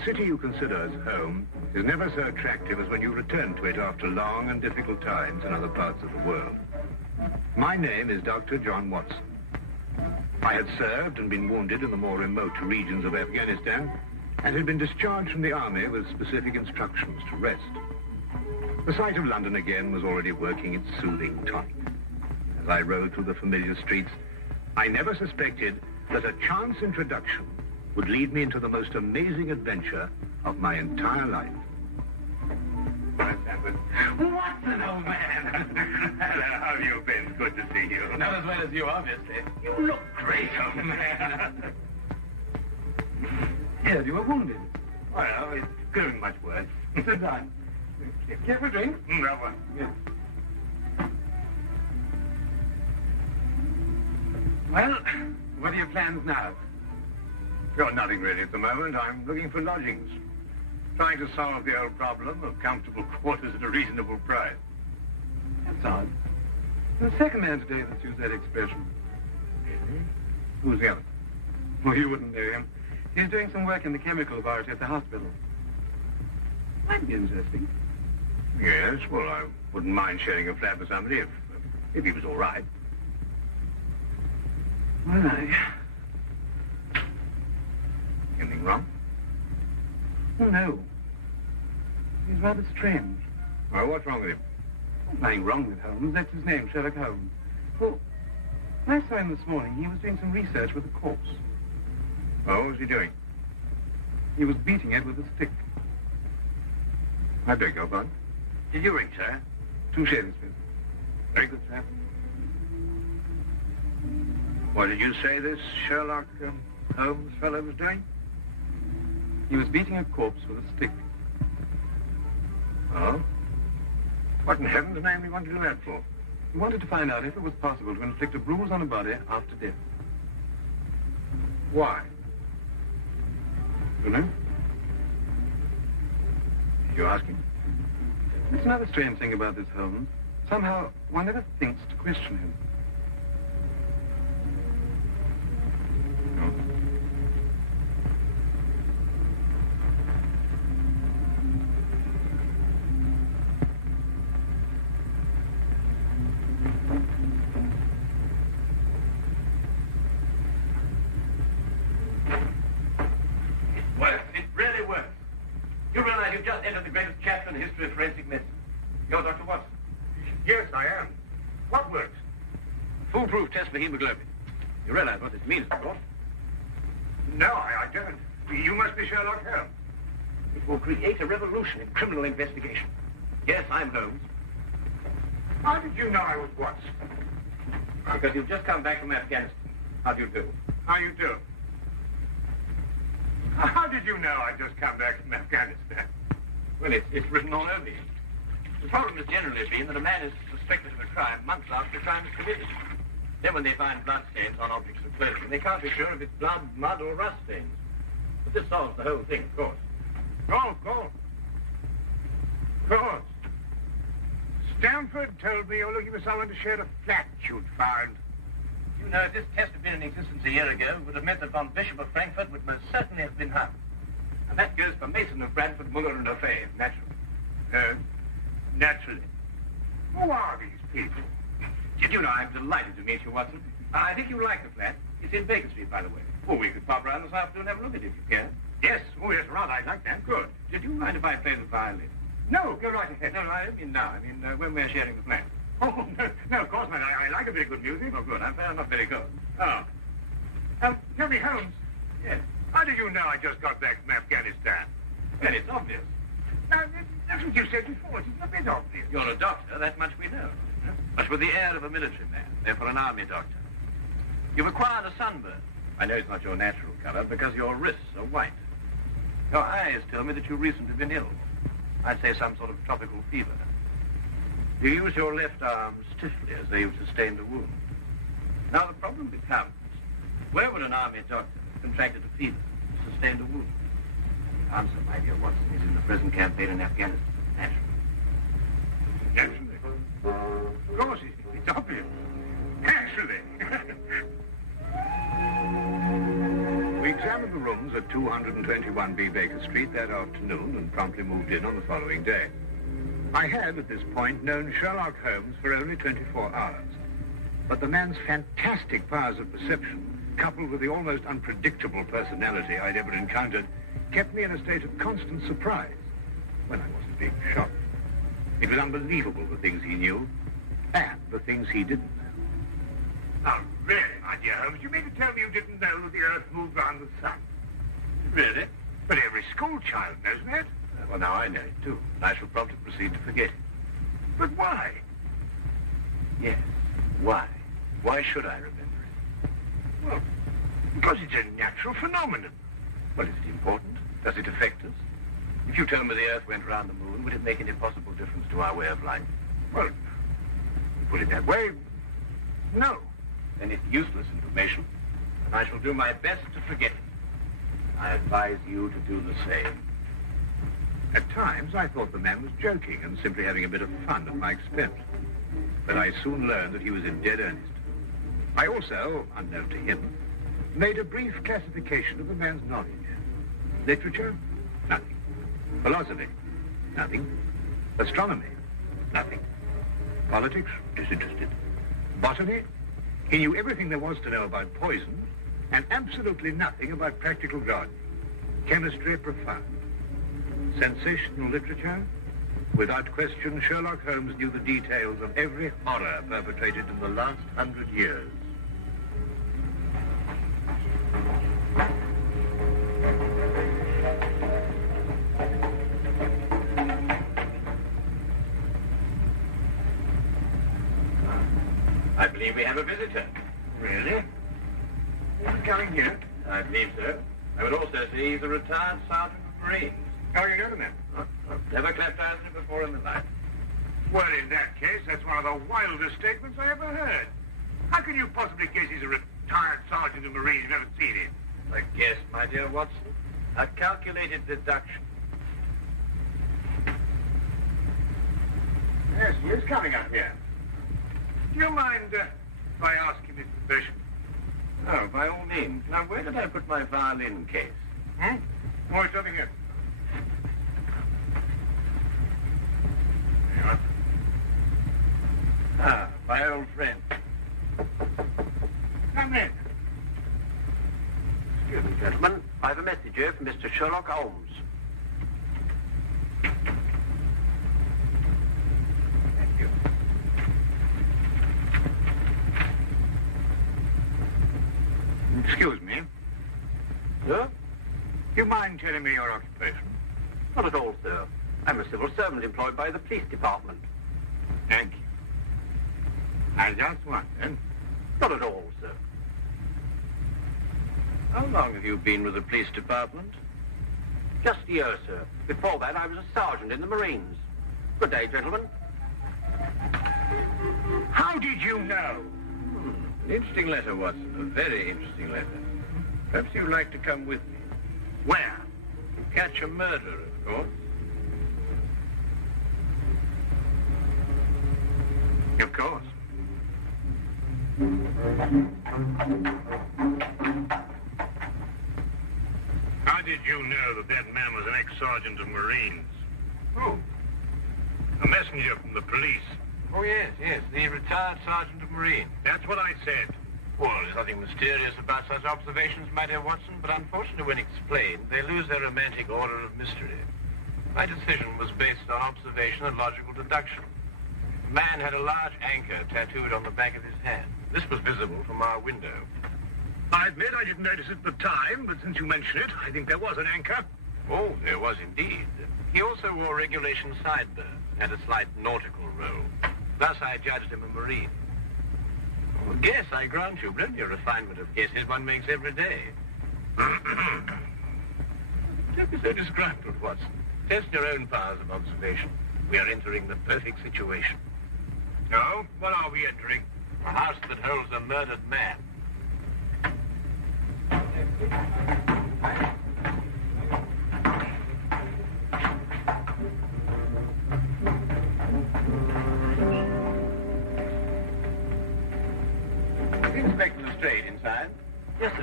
city you consider as home is never so attractive as when you return to it after long and difficult times in other parts of the world. My name is Dr. John Watson. I had served and been wounded in the more remote regions of Afghanistan and had been discharged from the army with specific instructions to rest. The sight of London again was already working its soothing tonic. As I rode through the familiar streets, I never suspected that a chance introduction would lead me into the most amazing adventure of my entire life. Watson, old man. Hello, how have you been? Good to see you. Not as well as you, obviously. You look great, old man. Yes, you were wounded. Well, it's going much worse. Sit down. Care for a drink? No one. Yes. Well, what are your plans now? Got nothing really at the moment. I'm looking for lodgings. Trying to solve the old problem of comfortable quarters at a reasonable price. That's odd. The second man today that's used that expression. Who's the other? Well, you wouldn't know him. He's doing some work in the chemical laboratory at the hospital. Might be interesting. Yes, well, I wouldn't mind sharing a flat with somebody if he was all right. Well, Anything wrong? Oh, no. He's rather strange. Well, what's wrong with him? Nothing wrong with Holmes. That's his name, Sherlock Holmes. Well, I saw him this morning. He was doing some research with a corpse. Oh, what was he doing? He was beating it with a stick. I beg your pardon? Did you ring, sir? 2 shillings, Smith. Very good, sir. What did you say this Sherlock Holmes fellow was doing? He was beating a corpse with a stick. Oh? What in heaven's name do you want to do that for? He wanted to find out if it was possible to inflict a bruise on a body after death. Why? You know? Did you ask him? There's another strange thing about this Holmes. Somehow, one never thinks to question him. No. The greatest chapter in the history of forensic medicine. You're Dr. Watson. Yes, I am. What works? Foolproof test for hemoglobin. You realize what this means, of course? No, I don't. You must be Sherlock Holmes. It will create a revolution in criminal investigation. Yes, I'm Holmes. How did you know I was Watson? Because you've just come back from Afghanistan. How do you do? How you do? How did you know I just come back from Afghanistan? Well, it's written all over you. The problem has generally been that a man is suspected of a crime months after the crime is committed. Then when they find bloodstains on objects of clothing, they can't be sure if it's blood, mud, or rust stains. But this solves the whole thing, of course. Oh, of course. Of course. Stamford told me you're looking for someone to share a flat you'd found. You know, if this test had been in existence a year ago, it would have meant that Von Bishop of Frankfurt would most certainly have been hung. And that goes for Mason of Bradford, Muller, and O'Fay, naturally. Naturally. Who are these people? Did you know, I'm delighted to meet you, Watson. I think you'll like the flat. It's in Baker Street, by the way. Oh, we could pop round this afternoon and have a look at it if you care. Yes. Oh, yes, rather. I'd like that. Good. Did you mind if I play the violin? No, go right ahead. No, I don't mean now. I mean when we're sharing the flat. Oh, no, of course not. I like a bit of good music. Oh, good. I'm not very good. Oh. Tell me, Holmes. Yes. How did you know I just got back from Afghanistan? Well, it's obvious. Now, that's what you said before. It's a bit obvious. You're a doctor, that much we know. But with the air of a military man, therefore an army doctor. You've acquired a sunburn. I know it's not your natural color because your wrists are white. Your eyes tell me that you've recently been ill. I'd say some sort of tropical fever. You use your left arm stiffly as though you've sustained a wound. Now the problem becomes, where would an army doctor have contracted a fever, sustained a wound? The answer, my dear Watson, is in the present campaign in Afghanistan, naturally. Naturally. Of course, it's obvious. Naturally. We examined found the rooms at 221B Baker Street that afternoon and promptly moved in on the following day. I had, at this point, known Sherlock Holmes for only 24 hours. But the man's fantastic powers of perception, coupled with the almost unpredictable personality I'd ever encountered, kept me in a state of constant surprise when I wasn't being shocked. It was unbelievable, the things he knew and the things he didn't know. Oh, really, my dear Holmes? You mean to tell me you didn't know that the Earth moved around the sun? Really? But every school child knows that. Well, now I know it, too. And I shall promptly proceed to forget it. But why? Yes, why? Why should I remember it? Well, because it's a natural phenomenon. Well, is it important? Does it affect us? If you tell me the Earth went round the moon, would it make any possible difference to our way of life? Well, you put it that way, no. Then it's useless information, and I shall do my best to forget it. I advise you to do the same. At times, I thought the man was joking and simply having a bit of fun at my expense. But I soon learned that he was in dead earnest. I also, unknown to him, made a brief classification of the man's knowledge. Literature? Nothing. Philosophy? Nothing. Astronomy? Nothing. Politics? Disinterested. Botany? He knew everything there was to know about poison and absolutely nothing about practical gardening. Chemistry? Profound. Sensational literature? Without question, Sherlock Holmes knew the details of every horror perpetrated in the last 100 years. I believe we have a visitor. Really? Is he coming here? I believe so. I would also say he's a retired sergeant of Marines. Oh, you know the man? I've never clapped eyes on him before in my life. Well, in that case, that's one of the wildest statements I ever heard. How can you possibly guess he's a retired sergeant of Marines? You've never seen him. A guess, my dear Watson. A calculated deduction. Yes, he is coming up here. Do you mind if I ask him his profession? Oh, by all means. Now, where did I put my violin case? Oh, it's over here. There you are. Ah, my old friend. Come in. Excuse me, gentlemen. I have a message here from Mr. Sherlock Holmes. Thank you. Excuse me. Sir? Do you mind telling me your occupation? Not at all, sir. I'm a civil servant employed by the police department. Thank you. I just wondered. Not at all, sir. How long have you been with the police department? Just a year, sir. Before that, I was a sergeant in the Marines. Good day, gentlemen. How did you know? An interesting letter, Watson. A very interesting letter. Perhaps you'd like to come with me. Where? To catch a murderer, of course. Of course. How did you know that that man was an ex-sergeant of Marines? Who? A messenger from the police. Oh, yes, the retired sergeant of Marines. That's what I said. Well, there's nothing mysterious about such observations, my dear Watson, but unfortunately, when explained, they lose their romantic order of mystery. My decision was based on observation and logical deduction. The man had a large anchor tattooed on the back of his hand. This was visible from our window. I admit I didn't notice it at the time, but since you mention it, I think there was an anchor. Oh, there was indeed. He also wore regulation sideburns and had a slight nautical roll. Thus, I judged him a Marine. Well, guess, I grant you, but only a refinement of guesses one makes every day. Don't be so disgruntled, Watson. Test your own powers of observation. We are entering the perfect situation. No? What are we entering? A house that holds a murdered man. Inspector Lestrade inside? Yes, sir.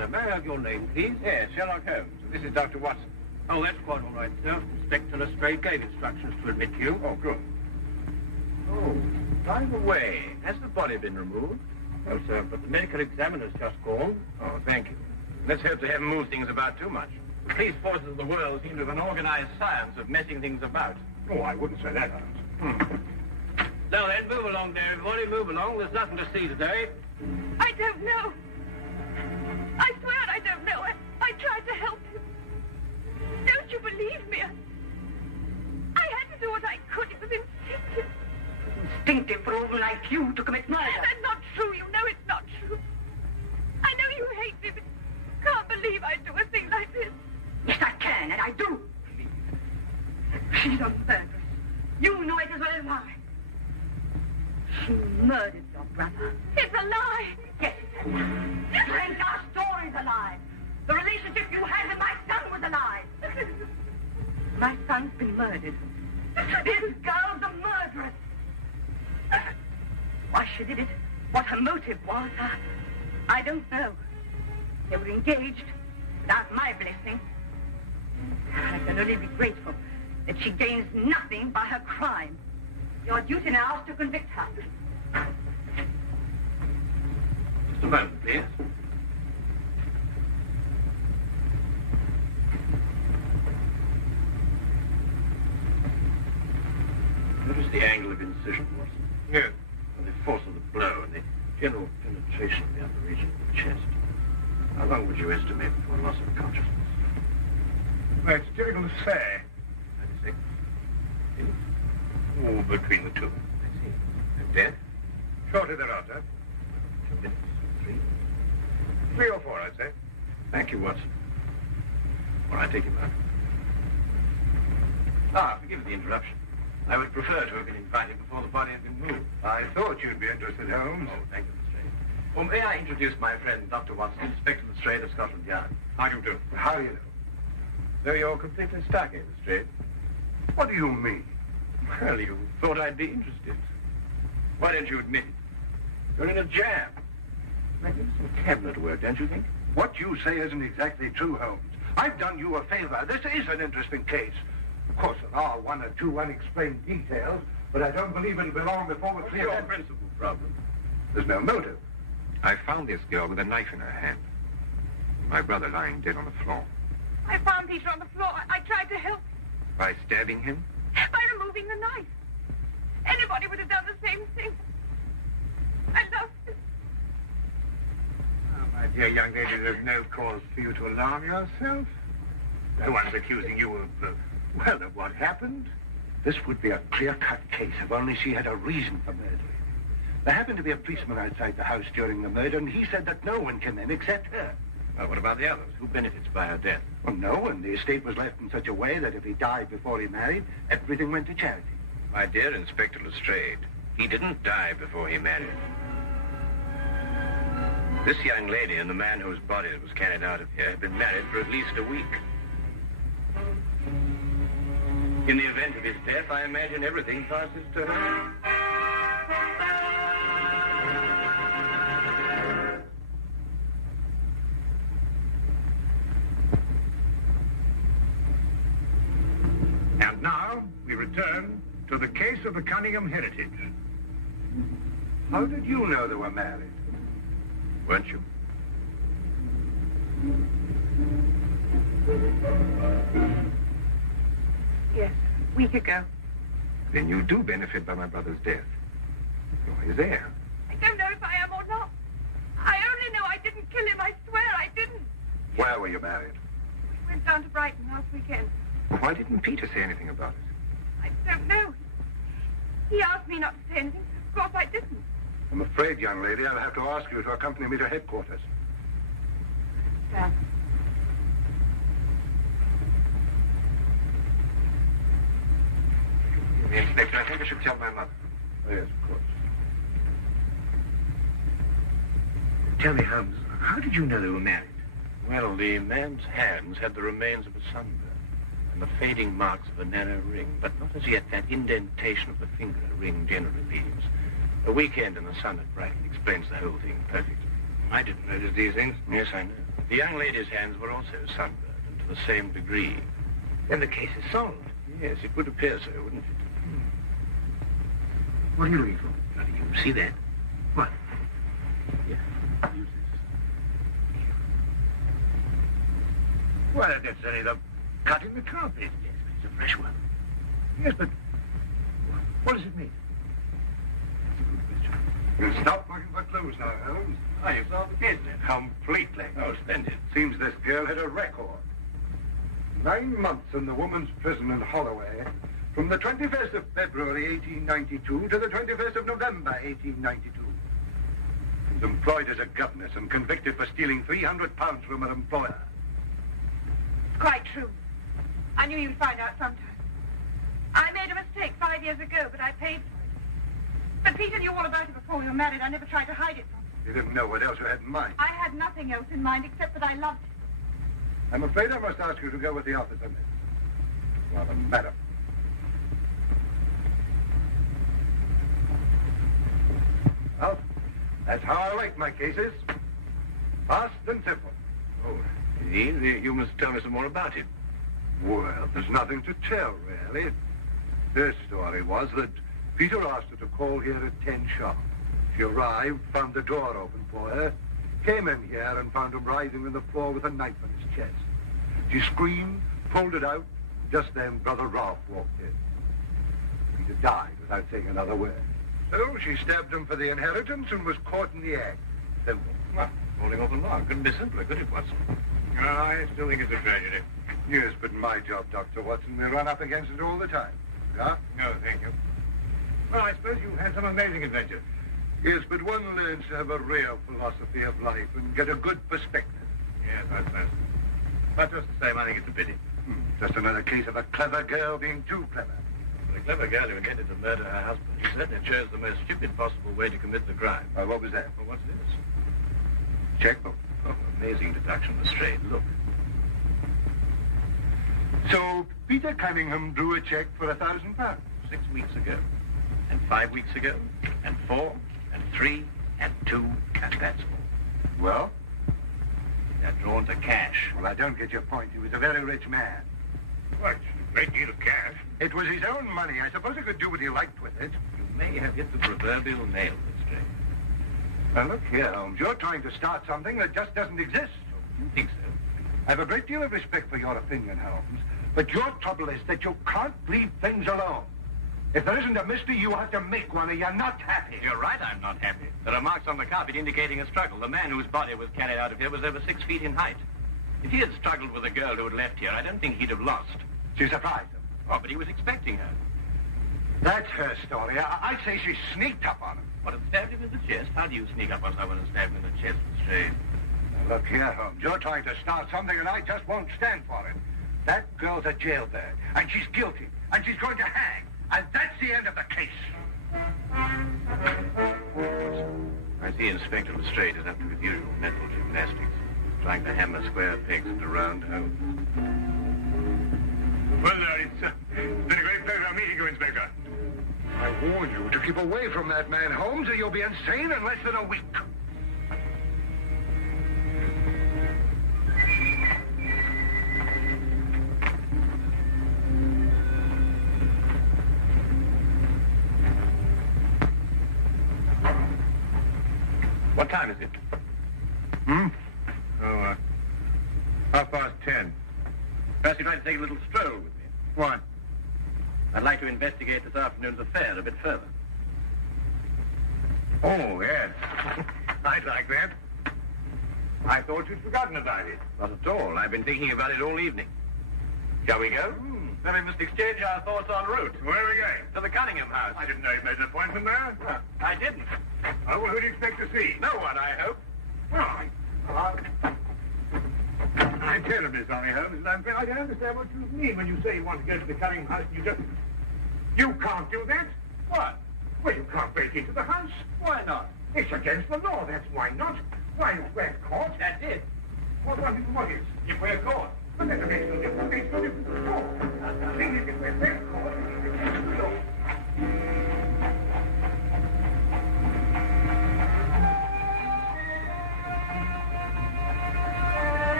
May I have your name, please? Yes, Sherlock Holmes. This is Dr. Watson. Oh, that's quite all right, sir. Inspector Lestrade gave instructions to admit you. Oh, good. Oh, by the way, has the body been removed? No, sir, but the medical examiner's just called. Oh, thank you. Let's hope they haven't moved things about too much. The police forces of the world seem to have an organized science of messing things about. Oh, I wouldn't say that, Holmes. Now then, move along there, everybody, move along. There's nothing to see today. I don't know. I swear I don't know. I tried to help you. Don't you believe me? I had to do what I could. It was instinctive. Instinctive for a woman like you to commit murder. That's not true. You know it's not true. I know you hate me, but you can't believe I'd do a thing like this. Yes, I can, and I do. She's a murderess. You know it as well as I. She murdered your brother. It's a lie. Yes, it's a lie. Frank, our story's a lie. The relationship you had with my son was a lie. My son's been murdered. This girl's a murderess. Why she did it, what her motive was, I don't know. They were engaged without my blessing. I can only be grateful that she gains nothing by her crime. Your duty now is to convict her. Just a moment, please. Notice the angle of incision, Watson. Yes. And the force of the blow and the general penetration of the upper region of the chest. How long would you estimate before loss of consciousness? Well, it's difficult to say. 90 seconds. Oh, between the two. I see. And death? Shortly thereafter. 2 minutes? 3? 3 or 4, I'd say. Thank you, Watson. All right, take him out. Ah, forgive the interruption. I would prefer to have been invited before the body had been moved. I thought you'd be interested, Holmes. Oh, thank you, Lestrade. Well, may I introduce my friend, Dr. Watson, Inspector Lestrade of Scotland Yard? How do you do? How do you know? Though you're completely stuck in, Lestrade. What do you mean? Well, you thought I'd be interested. Why don't you admit it? You're in a jam. Magnificent cabinet work, don't you think? What you say isn't exactly true, Holmes. I've done you a favor. This is an interesting case. Of course, there are 1 or 2 unexplained details, but I don't believe it'll be long before we're What's clear. your principal problem? There's no motive. I found this girl with a knife in her hand. My brother lying dead on the floor. I found Peter on the floor. I tried to help By stabbing him? by removing the knife. Anybody would have done the same thing. I loved him. Oh, my dear young lady, there's no cause for you to alarm yourself. No one's accusing you of, of what happened. This would be a clear-cut case if only she had a reason for murdering. There happened to be a policeman outside the house during the murder, and he said that no one came in except her. Well, what about the others? Who benefits by her death? Well, no one. The estate was left in such a way that if he died before he married, everything went to charity. My dear Inspector Lestrade, he didn't die before he married. This young lady and the man whose body was carried out of here have been married for at least a week. In the event of his death, I imagine everything passes to her. And now we return to the case of the Cunningham Heritage. How did you know they were married? Weren't you? Yes, a week ago. Then you do benefit by my brother's death. You're his heir. I don't know if I am or not. I only know I didn't kill him. I swear I didn't. Where were you married? We went down to Brighton last weekend. Well, why didn't Peter say anything about it? I don't know. He asked me not to say anything. Of course I didn't. I'm afraid, young lady, I'll have to ask you to accompany me to headquarters. Sam. Inspector, I think I should tell my mother. Oh, yes, of course. Tell me, Holmes, how did you know they were married? Well, the man's hands had the remains of a sunburn and the fading marks of a narrow ring, but not as yet that indentation of the finger a ring generally leaves. A weekend in the sun at Brighton explains the whole thing perfectly. I didn't notice these things. Yes, I know. The young lady's hands were also sunburned, and to the same degree. Then the case is solved. Yes, it would appear so, wouldn't it? What are you looking for? Now, do you see that? What? Yeah. Use this. Well, that's only the cut in the carpet. Yes, but it's a fresh one. Yes, but what does it mean? We'll stop looking for clues now, Holmes. Oh, you've solved the case then? Completely. Oh, splendid. Seems this girl had a record. 9 months in the woman's prison in Holloway, from the 21st of February 1892 to the 21st of November 1892. She was employed as a governess and convicted for stealing £300 from her employer. It's quite true. I knew you'd find out sometime. I made a mistake 5 years ago, but I paid for it. But Peter knew all about it before we were married. I never tried to hide it from him. You didn't know what else you had in mind. I had nothing else in mind except that I loved him. I'm afraid I must ask you to go with the officer, miss. Rather, madam. Well, that's how I rate my cases. Fast and simple. Oh, indeed. You must tell me some more about it. Well, there's nothing to tell, really. This story was that Peter asked her to call here at 10 sharp. She arrived, found the door open for her, came in here and found him writhing on the floor with a knife on his chest. She screamed, pulled it out. Just then, Brother Rolfe walked in. Peter died without saying another word. So she stabbed him for the inheritance and was caught in the act. Simple. Well, holding off the law. Couldn't be simpler, could it, Watson? I still think it's a tragedy. Yes, but my job, Dr. Watson, we run up against it all the time. Yeah? No, thank you. Well, I suppose you've had some amazing adventure. Yes, but one learns to have a real philosophy of life and get a good perspective. Yes, I suppose. But just the same, I think it's a pity. Just another case of a clever girl being too clever. The clever girl who intended to murder her husband, she certainly chose the most stupid possible way to commit the crime. What was that? Well, what's this? Checkbook. Oh, amazing deduction of a straight look. So Peter Cunningham drew a check for £1,000. 6 weeks ago, and 5 weeks ago, and 4, and 3, and 2, and that's all. Well? They're drawn to cash. Well, I don't get your point. He was a very rich man. What? A great deal of cash. It was his own money. I suppose he could do what he liked with it. You may have hit the proverbial nail, Miss Strange. Now, look here, Holmes. You're trying to start something that just doesn't exist. You think so? I have a great deal of respect for your opinion, Holmes. But your trouble is that you can't leave things alone. If there isn't a mystery, you have to make one, or you're not happy. You're right, I'm not happy. There are marks on the carpet indicating a struggle. The man whose body was carried out of here was over 6 feet in height. If he had struggled with the girl who had left here, I don't think he'd have lost. She surprised him. Oh, but he was expecting her. That's her story. I'd say she sneaked up on him. What, had stabbed him in the chest? How do you sneak up on someone and stab him in the chest, Miss Strange? Now, look here, Holmes. You're trying to start something, and I just won't stand for it. That girl's a jailbird, and she's guilty, and she's going to hang. And that's the end of the case. I see Inspector Lestrade is up to his usual mental gymnastics, trying to hammer square pegs into round holes. Well, it's been a great pleasure meeting you, Inspector. I warn you to keep away from that man, Holmes, or you'll be insane in less than a week. What time is it? Oh, 10:30. Perhaps you'd like to take a little stroll with me. What? I'd like to investigate this afternoon's affair a bit further. Oh, yes. I'd like that. I thought you'd forgotten about it. Not at all. I've been thinking about it all evening. Shall we go? Then we must exchange our thoughts en route. Where are we going? To the Cunningham house. I didn't know you made an appointment there. I didn't. Oh, well, who do you expect to see? No one, I hope. Well, I'm terribly sorry, Holmes. I don't understand what you mean when you say you want to go to the Cunningham house. You can't do that. What? Well, you can't break into the house. Why not? It's against the law, that's why not. Why, if we're caught. That's it. What is? If we're caught. But that makes no difference. Makes no difference at all. The thing is, if we're caught, it's against the law.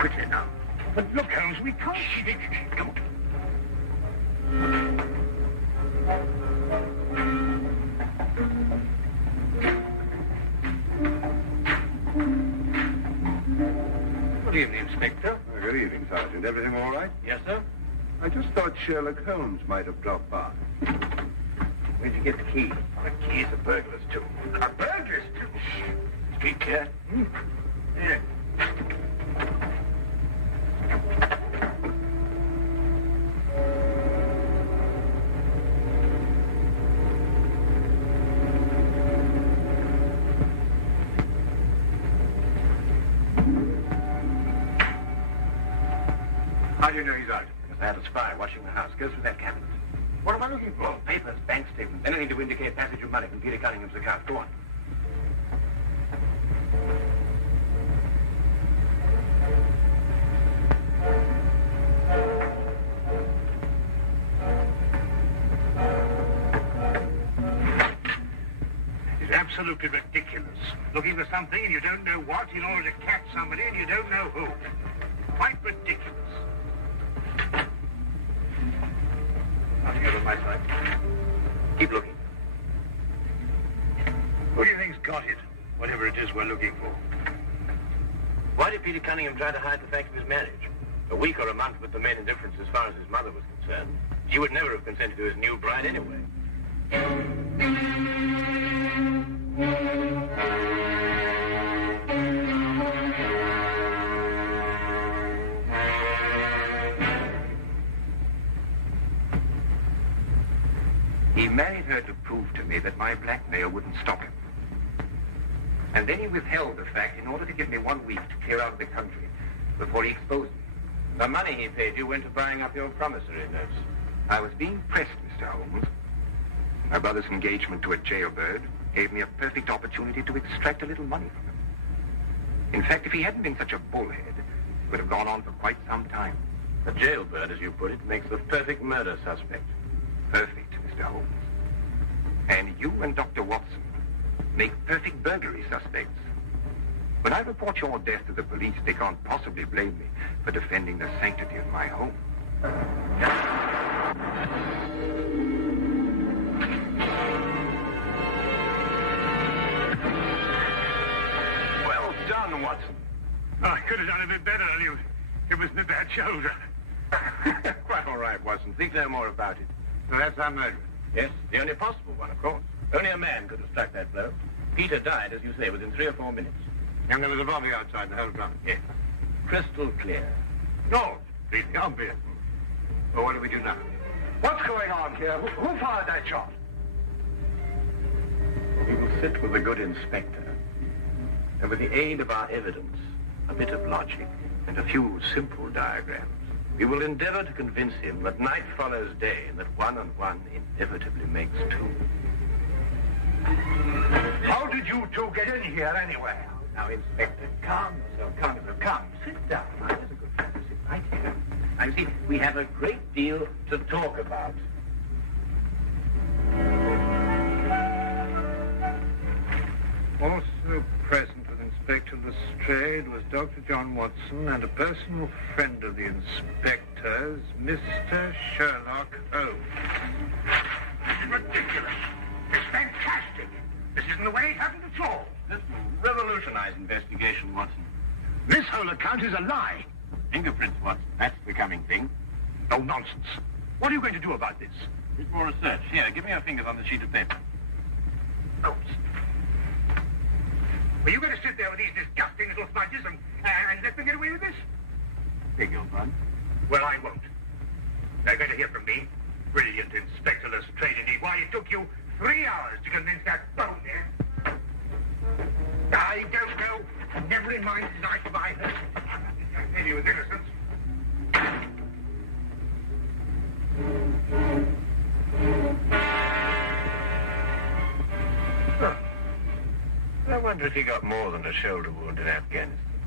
quickly now. But look, Holmes, we can't... Come on. Good evening, Inspector. Good evening, Sergeant. Everything all right? Yes, sir? I just thought Sherlock Holmes might have dropped by. Where'd you get the key? The key's a burglar's too. A burglar's too? Street cat? Yeah. How do you know he's out? Because I had a spy watching the house. Go through that cabinet. What am I looking for? Papers, bank statements, anything to indicate passage of money from Peter Cunningham's account. Go on. It's absolutely ridiculous. Looking for something and you don't know what in order to catch somebody and you don't know who. Quite ridiculous. Nothing over my side. Keep looking. Who do you think's got it? Whatever it is we're looking for. Why did Peter Cunningham try to hide the fact of his marriage? A week or a month with the main indifference as far as his mother was concerned. She would never have consented to his new bride anyway. He married her to prove to me that my blackmail wouldn't stop him. And then he withheld the fact in order to give me 1 week to clear out of the country before he exposed me. The money he paid you went to buying up your promissory notes. I was being pressed, Mr. Holmes. My brother's engagement to a jailbird gave me a perfect opportunity to extract a little money from him. In fact, if he hadn't been such a bullhead, it would have gone on for quite some time. A jailbird, as you put it, makes the perfect murder suspect. Perfect, Mr. Holmes. And you and Dr. Watson make perfect burglary suspects. When I report your death to the police, they can't possibly blame me for defending the sanctity of my home. Well done, Watson. Oh, I could have done a bit better. It was my bad shoulder. Quite all right, Watson. Think no more about it. So that's our murder. Yes, the only possible one, of course. Only a man could have struck that blow. Peter died, as you say, within 3 or 4 minutes. And there was a body outside the whole ground. Yes. Crystal clear. No, it's obvious. Well, what do we do now? What's going on here? Who fired that shot? We will sit with a good inspector. And with the aid of our evidence, a bit of logic, and a few simple diagrams, we will endeavor to convince him that night follows day and that 1 and 1 inevitably makes 2. How did you two get in here anyway? Now, Inspector, calm yourself, calm yourself. Come, sit down. Now, there's a good friend to sit right here. Now, you see, we have a great deal to talk about. Also present with Inspector Lestrade was Dr. John Watson and a personal friend of the inspector's, Mr. Sherlock Holmes. Ridiculous. It's fantastic. This isn't the way it happened at all. This will revolutionize investigation, Watson. This whole account is a lie. Fingerprints, Watson. That's the coming thing. No nonsense. What are you going to do about this? Bit more research. Here, give me your fingers on the sheet of paper. Oh. Were you going to sit there with these disgusting little smudges and let them get away with this? Beg your pardon? Well, I won't. They're going to hear from me. Brilliant Inspector Lestrade, indeed. Why, it took you 3 hours to convince that bone there. I don't know. Never in mind tonight if I heard. Maybe he was innocent. I wonder if he got more than a shoulder wound in Afghanistan.